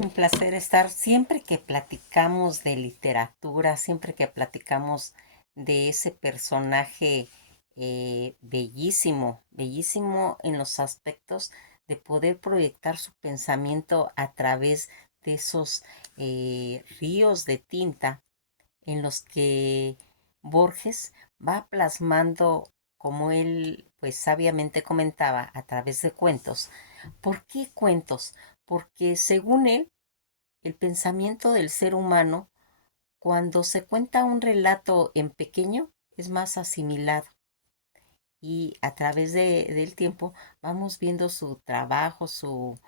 Un placer estar siempre que platicamos de literatura, siempre que platicamos de ese personaje bellísimo, bellísimo en los aspectos de poder proyectar su pensamiento a través de esos ríos de tinta en los que Borges va plasmando, como él pues sabiamente comentaba, a través de cuentos. ¿Por qué cuentos? Porque según él, el pensamiento del ser humano, cuando se cuenta un relato en pequeño, es más asimilado y a través del tiempo vamos viendo su trabajo, su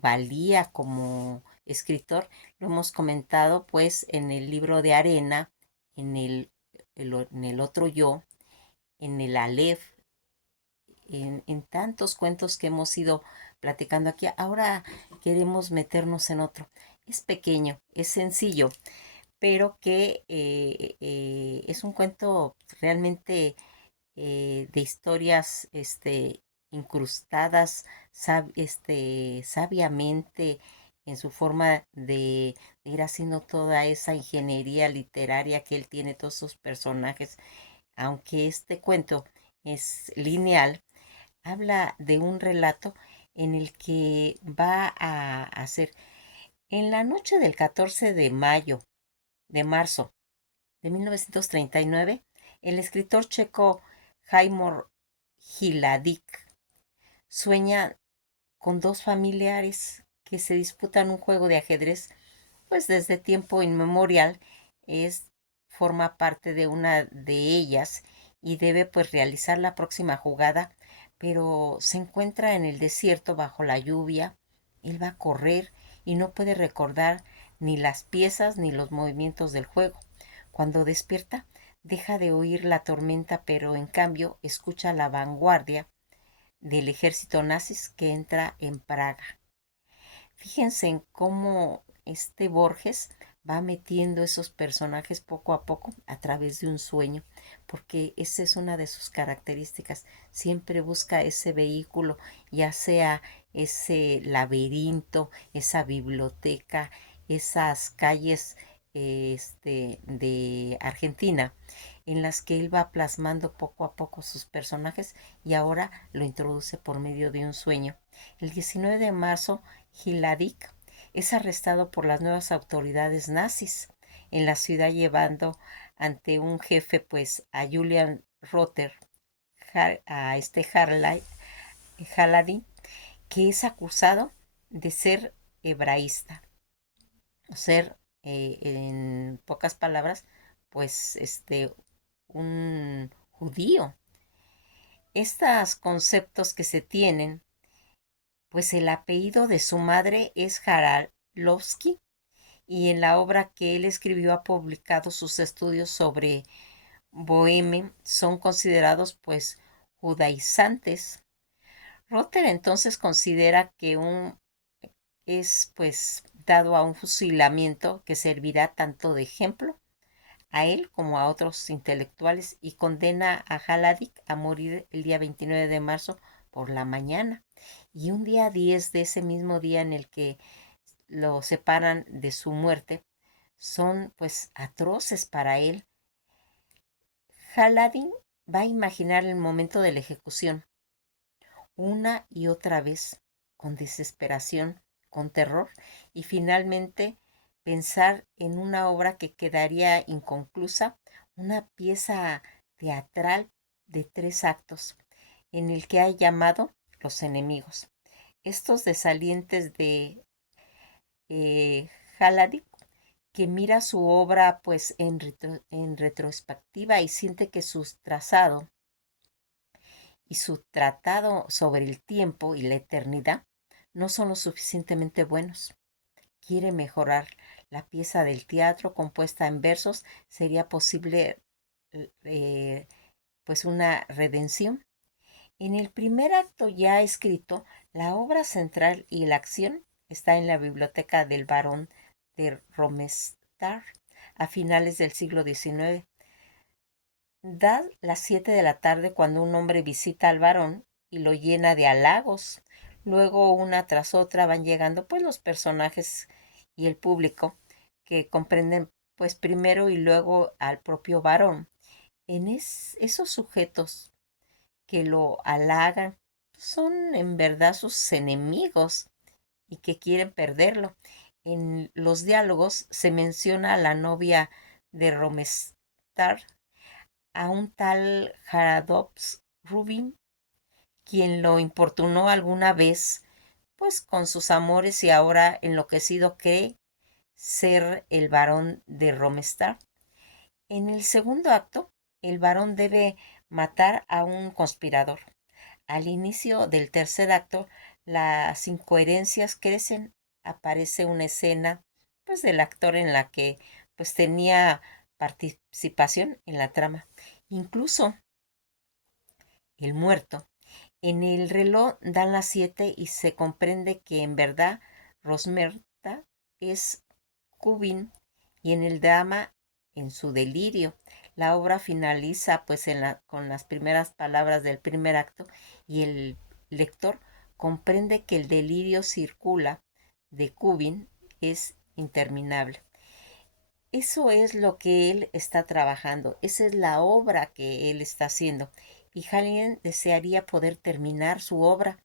valía como escritor. Lo hemos comentado pues en el libro de Arena, en en el otro yo, en el Aleph, en tantos cuentos que hemos ido platicando aquí. Ahora queremos meternos en otro. Es pequeño, es sencillo, pero que es un cuento realmente de historias incrustadas sabiamente en su forma de ir haciendo toda esa ingeniería literaria que él tiene, todos sus personajes. Aunque este cuento es lineal, habla de un relato en el que va a hacer en la noche del 14 de mayo, de marzo de 1939, el escritor checo Jaimor Hiladik sueña con dos familiares que se disputan un juego de ajedrez, pues desde tiempo inmemorial es forma parte de una de ellas y debe pues realizar la próxima jugada, pero se encuentra en el desierto bajo la lluvia. Él va a correr y no puede recordar ni las piezas ni los movimientos del juego. Cuando despierta, deja de oír la tormenta, pero en cambio escucha la vanguardia del ejército nazis que entra en Praga. Fíjense en cómo este Borges va metiendo esos personajes poco a poco a través de un sueño, porque esa es una de sus características. Siempre busca ese vehículo, ya sea ese laberinto, esa biblioteca, esas calles de Argentina, en las que él va plasmando poco a poco sus personajes y ahora lo introduce por medio de un sueño. El 19 de marzo, Hiladik es arrestado por las nuevas autoridades nazis en la ciudad, llevando ante un jefe pues a Julian Rotter, a este Haladi, que es acusado de ser hebraísta, o ser, en pocas palabras, pues un judío. Estos conceptos que se tienen, pues el apellido de su madre es Haralowski y en la obra que él escribió ha publicado sus estudios sobre Boheme son considerados pues judaizantes. Rotter entonces considera que un es pues dado a un fusilamiento que servirá tanto de ejemplo a él como a otros intelectuales y condena a Haladik a morir el día 29 de marzo por la mañana. Y un día 10 de ese mismo día en el que lo separan de su muerte, son pues atroces para él. Haladin va a imaginar el momento de la ejecución una y otra vez, con desesperación, con terror, y finalmente pensar en una obra que quedaría inconclusa, una pieza teatral de 3 actos, en el que ha llamado Los enemigos. Estos desalientes de Haladik, que mira su obra pues en retrospectiva y siente que su trazado y su tratado sobre el tiempo y la eternidad no son lo suficientemente buenos. Quiere mejorar la pieza del teatro compuesta en versos. Sería posible eh, pues una redención. En el primer acto ya escrito, la obra central y la acción está en la biblioteca del barón de Romestar a finales del siglo XIX. Da las 7 de la tarde cuando un hombre visita al varón y lo llena de halagos. Luego una tras otra van llegando pues los personajes y el público que comprenden pues primero y luego al propio varón. Esos sujetos que lo halagan son en verdad sus enemigos y que quieren perderlo. En los diálogos se menciona a la novia de Romestar, a un tal Haradops Rubin, quien lo importunó alguna vez, pues con sus amores y ahora enloquecido cree ser el varón de Romestar. En el segundo acto, el varón debe matar a un conspirador. Al inicio del tercer acto, las incoherencias crecen. Aparece una escena, pues, del actor en la que, pues, tenía participación en la trama. Incluso el muerto. En el reloj dan las 7 y se comprende que en verdad Rosmerta es Cubin y en el drama en su delirio. La obra finaliza pues con las primeras palabras del primer acto y el lector comprende que el delirio circula de Cubin es interminable. Eso es lo que él está trabajando, esa es la obra que él está haciendo. Y Halligan desearía poder terminar su obra.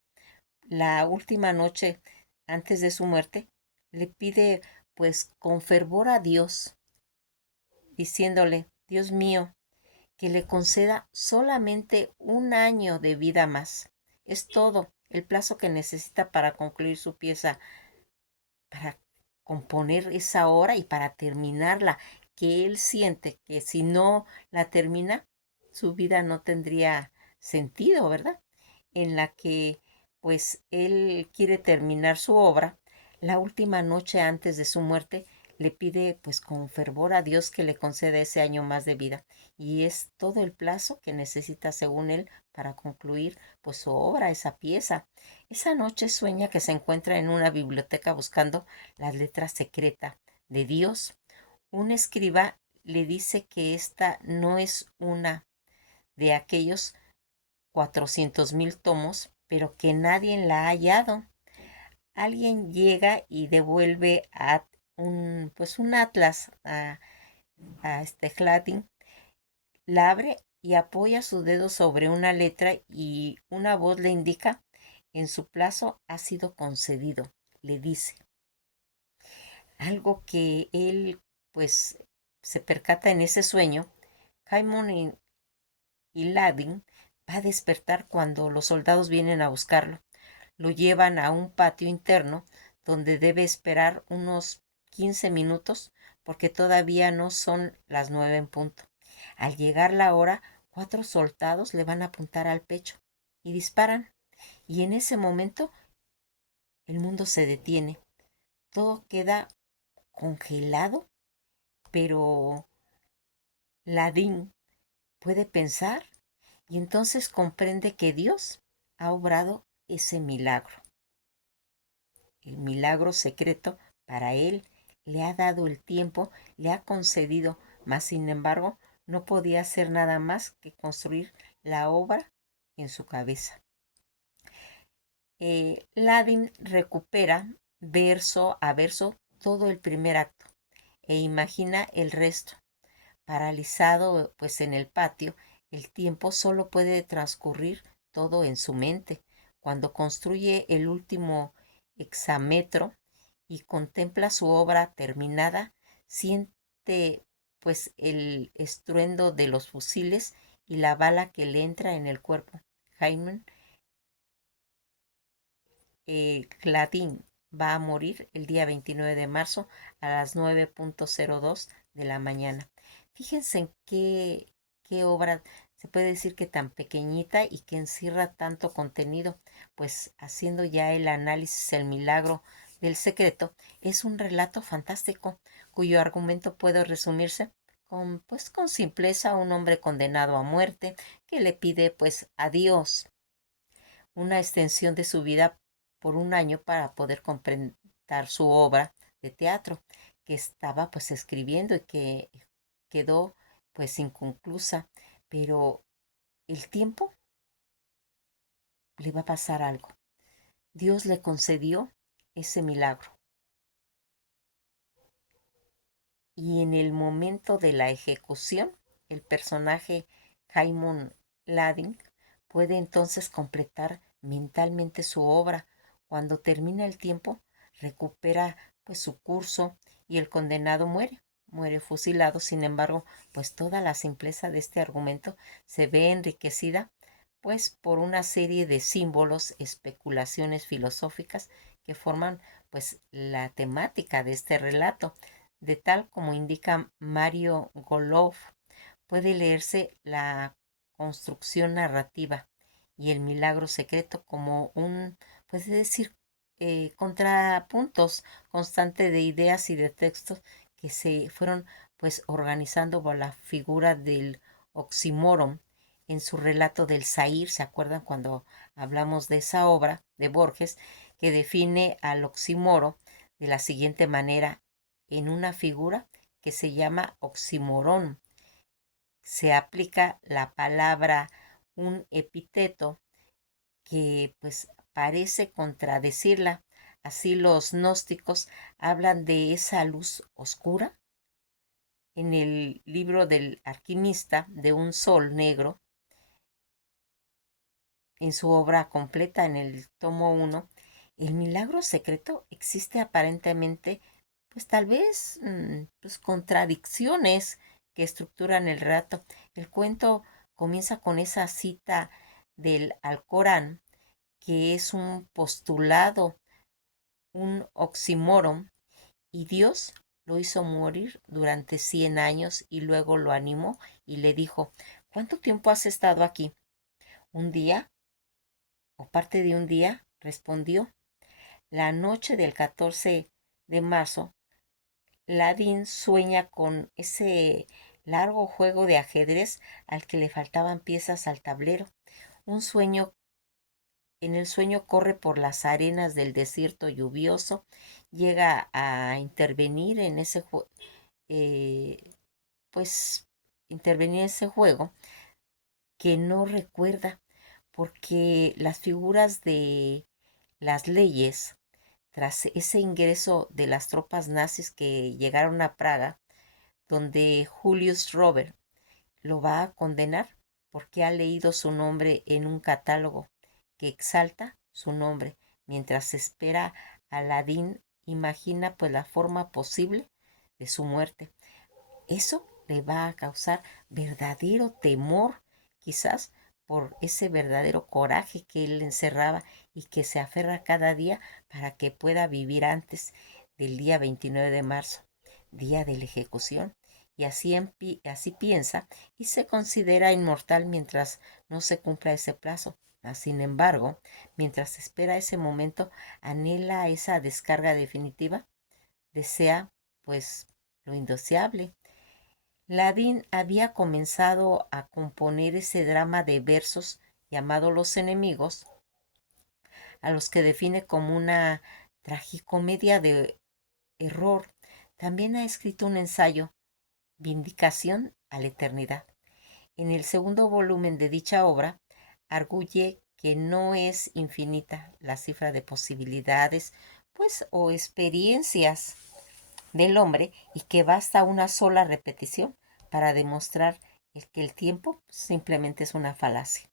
La última noche antes de su muerte le pide pues con fervor a Dios, diciéndole, Dios mío, que le conceda solamente un año de vida más. Es todo el plazo que necesita para concluir su pieza, para componer esa obra y para terminarla, que él siente que si no la termina, su vida no tendría sentido, ¿verdad? En la que pues él quiere terminar su obra, la última noche antes de su muerte le pide pues con fervor a Dios que le conceda ese año más de vida y es todo el plazo que necesita según él para concluir pues su obra, esa pieza. Esa noche sueña que se encuentra en una biblioteca buscando las letras secretas de Dios. Un escriba le dice que esta no es una de aquellos 400,000 tomos, pero que nadie la ha hallado. Alguien llega y devuelve pues un atlas a este Hladin, la abre y apoya su dedo sobre una letra y una voz le indica en su plazo ha sido concedido, le dice. Algo que él pues se percata en ese sueño, Jaimon y Ladin va a despertar cuando los soldados vienen a buscarlo. Lo llevan a un patio interno donde debe esperar unos 15 minutos porque todavía no son las 9 en punto. Al llegar la hora, 4 soldados le van a apuntar al pecho y disparan. Y en ese momento el mundo se detiene. Todo queda congelado, pero Ladin puede pensar y entonces comprende que Dios ha obrado ese milagro. El milagro secreto para él le ha dado el tiempo, le ha concedido, mas sin embargo no podía hacer nada más que construir la obra en su cabeza. Ladin recupera verso a verso todo el primer acto e imagina el resto. Paralizado pues en el patio, el tiempo solo puede transcurrir todo en su mente. Cuando construye el último hexámetro y contempla su obra terminada, siente pues el estruendo de los fusiles y la bala que le entra en el cuerpo. Jaime Cladín va a morir el día 29 de marzo a las 9:02 de la mañana. Fíjense en qué obra se puede decir que tan pequeñita y que encierra tanto contenido, pues haciendo ya el análisis, el milagro del secreto, es un relato fantástico cuyo argumento puede resumirse pues con simpleza un hombre condenado a muerte que le pide pues a Dios una extensión de su vida por un año para poder completar su obra de teatro que estaba pues escribiendo y que quedó pues inconclusa, pero el tiempo le va a pasar algo. Dios le concedió ese milagro. Y en el momento de la ejecución, el personaje Jaimon Ladin puede entonces completar mentalmente su obra. Cuando termina el tiempo, recupera pues su curso y el condenado muere fusilado. Sin embargo, pues toda la simpleza de este argumento se ve enriquecida pues por una serie de símbolos, especulaciones filosóficas que forman pues la temática de este relato. De tal como indica Mario Golov, puede leerse la construcción narrativa y el milagro secreto como un, pues es decir, contrapuntos constante de ideas y de textos que se fueron pues organizando por la figura del oxímoron en su relato del Zahir. ¿Se acuerdan cuando hablamos de esa obra de Borges que define al oxímoro de la siguiente manera: en una figura que se llama oxímoron se aplica la palabra un epíteto que pues parece contradecirla. Así los gnósticos hablan de esa luz oscura. En el libro del alquimista de un sol negro, en su obra completa en el tomo 1, el milagro secreto existe aparentemente, pues tal vez, pues contradicciones que estructuran el relato. El cuento comienza con esa cita del Alcorán, que es un postulado, un oxímoron, y Dios lo hizo morir durante 100 años y luego lo animó y le dijo: ¿cuánto tiempo has estado aquí? ¿Un día o parte de un día? Respondió. La noche del 14 de marzo, Ladin sueña con ese largo juego de ajedrez al que le faltaban piezas al tablero. Un sueño, en el sueño corre por las arenas del desierto lluvioso, llega a intervenir en ese eh, pues intervenir en ese juego que no recuerda, porque las figuras de las leyes, tras ese ingreso de las tropas nazis que llegaron a Praga, donde Julius Robert lo va a condenar porque ha leído su nombre en un catálogo que exalta su nombre. Mientras espera a Aladín, imagina pues la forma posible de su muerte. Eso le va a causar verdadero temor, quizás por ese verdadero coraje que él encerraba y que se aferra cada día para que pueda vivir antes del día 29 de marzo, día de la ejecución. Y así piensa y se considera inmortal mientras no se cumpla ese plazo. Sin embargo, mientras espera ese momento, anhela esa descarga definitiva, desea pues lo indeseable. Ladin había comenzado a componer ese drama de versos llamado Los enemigos, a los que define como una tragicomedia de error. También ha escrito un ensayo, Vindicación a la eternidad. En el segundo volumen de dicha obra, arguye que no es infinita la cifra de posibilidades, pues, o experiencias del hombre, y que basta una sola repetición para demostrar que el tiempo simplemente es una falacia.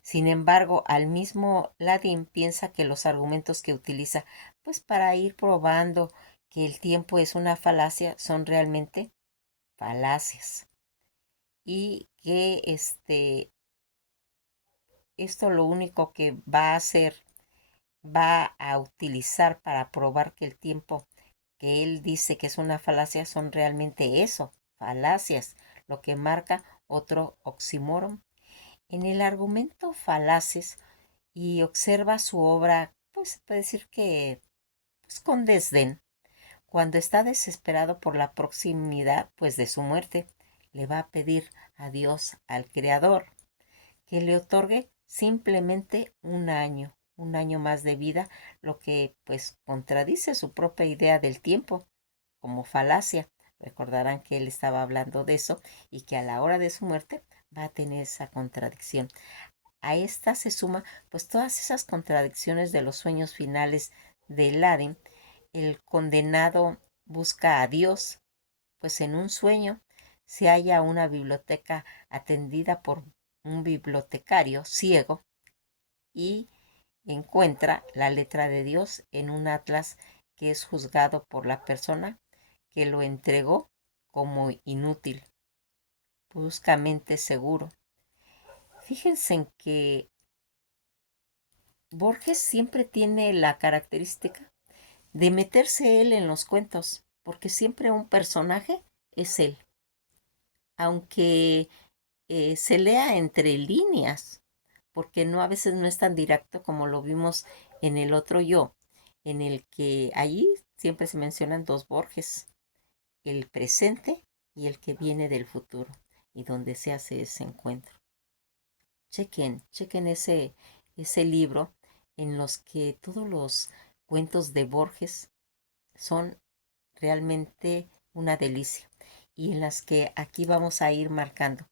Sin embargo, al mismo Ladin piensa que los argumentos que utiliza pues para ir probando que el tiempo es una falacia son realmente falacias, y que esto lo único que va a hacer, va a utilizar para probar que el tiempo que él dice que es una falacia son realmente eso, falacias, lo que marca otro oxímoron. En el argumento falaces, y observa su obra, pues se puede decir que pues, con desdén. Cuando está desesperado por la proximidad pues de su muerte, le va a pedir a Dios, al Creador, que le otorgue simplemente un año más de vida, lo que pues contradice su propia idea del tiempo como falacia. Recordarán que él estaba hablando de eso y que a la hora de su muerte va a tener esa contradicción. a esta se suma pues todas esas contradicciones de los sueños finales de Aladdin. El condenado busca a Dios, pues en un sueño se halla una biblioteca atendida por un bibliotecario ciego y encuentra la letra de Dios en un atlas que es juzgado por la persona que lo entregó como inútil, bruscamente seguro. Fíjense en que Borges siempre tiene la característica de meterse él en los cuentos, porque siempre un personaje es él, aunque se lea entre líneas, porque no a veces no es tan directo como lo vimos en el otro yo, en el que allí siempre se mencionan dos Borges, el presente y el que viene del futuro, y donde se hace ese encuentro. Chequen ese libro en los que todos los cuentos de Borges son realmente una delicia y en las que aquí vamos a ir marcando.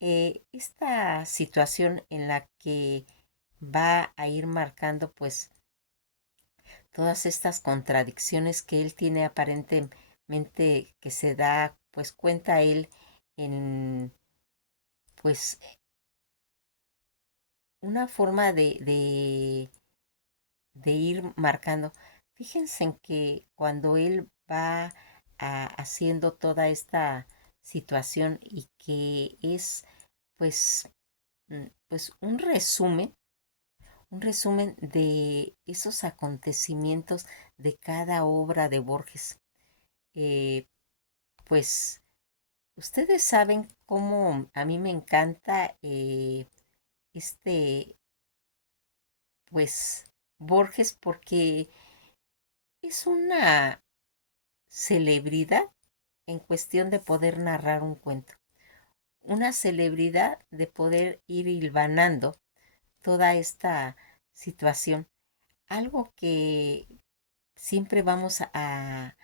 Esta situación en la que va a ir marcando pues todas estas contradicciones que él tiene aparentemente que se da pues cuenta él en pues una forma de ir marcando. Fíjense en que cuando él va haciendo toda esta situación y que es pues, pues un resumen de esos acontecimientos de cada obra de Borges. Eh, pues ustedes saben cómo a mí me encanta este, pues Borges porque es una celebridad en cuestión de poder narrar un cuento, una celebridad de poder ir hilvanando toda esta situación, algo que siempre vamos a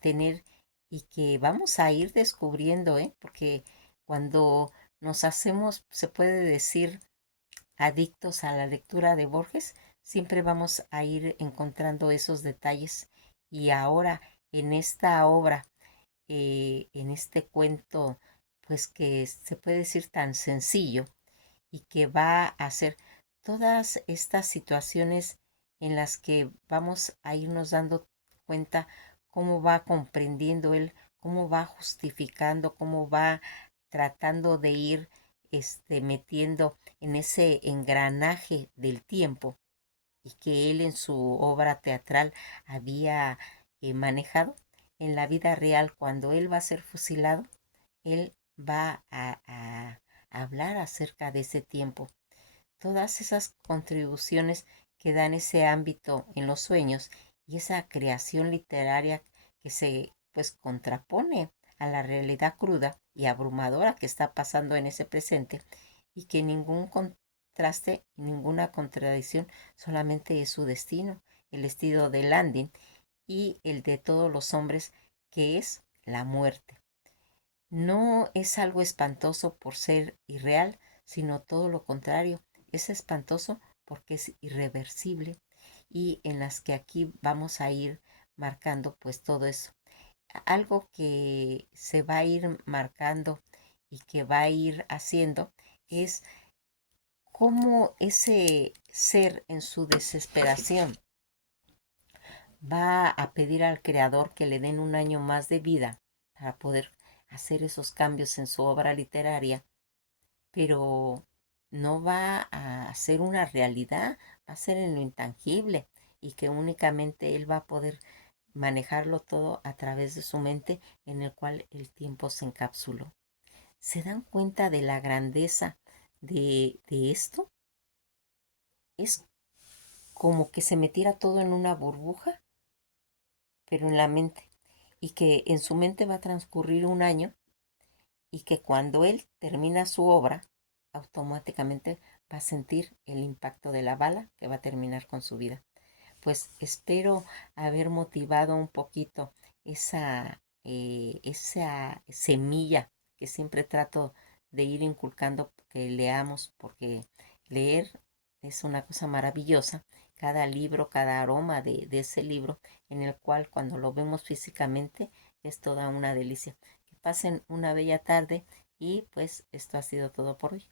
tener y que vamos a ir descubriendo, porque cuando nos hacemos, se puede decir, adictos a la lectura de Borges, siempre vamos a ir encontrando esos detalles. Y ahora en esta obra, en este cuento, pues que se puede decir tan sencillo y que va a hacer todas estas situaciones en las que vamos a irnos dando cuenta cómo va comprendiendo él, cómo va justificando, cómo va tratando de ir metiendo en ese engranaje del tiempo y que él en su obra teatral había manejado. En la vida real, cuando él va a ser fusilado, él va a hablar acerca de ese tiempo. Todas esas contribuciones que dan ese ámbito en los sueños y esa creación literaria que se pues contrapone a la realidad cruda y abrumadora que está pasando en ese presente y que ningún contraste, ninguna contradicción, solamente es su destino, el destino de Landing y el de todos los hombres, que es la muerte. No es algo espantoso por ser irreal, sino todo lo contrario, es espantoso porque es irreversible y en las que aquí vamos a ir marcando pues todo eso. Algo que se va a ir marcando y que va a ir haciendo es cómo ese ser en su desesperación va a pedir al creador que le den un año más de vida para poder hacer esos cambios en su obra literaria, pero no va a ser una realidad, va a ser en lo intangible y que únicamente él va a poder manejarlo todo a través de su mente en el cual el tiempo se encapsuló. ¿Se dan cuenta de la grandeza de esto? Es como que se metiera todo en una burbuja, pero en la mente, y que en su mente va a transcurrir un año y que cuando él termina su obra, automáticamente va a sentir el impacto de la bala que va a terminar con su vida. Pues espero haber motivado un poquito esa semilla que siempre trato de ir inculcando que leamos, porque leer es una cosa maravillosa. Cada libro, cada aroma de ese libro, en el cual cuando lo vemos físicamente es toda una delicia. Que pasen una bella tarde y pues esto ha sido todo por hoy.